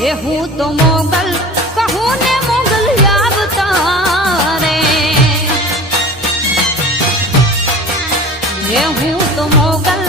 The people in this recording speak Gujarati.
એ હું તો મોગલ કહું ને મોગલ આવતા રે એ હું તો મોગલ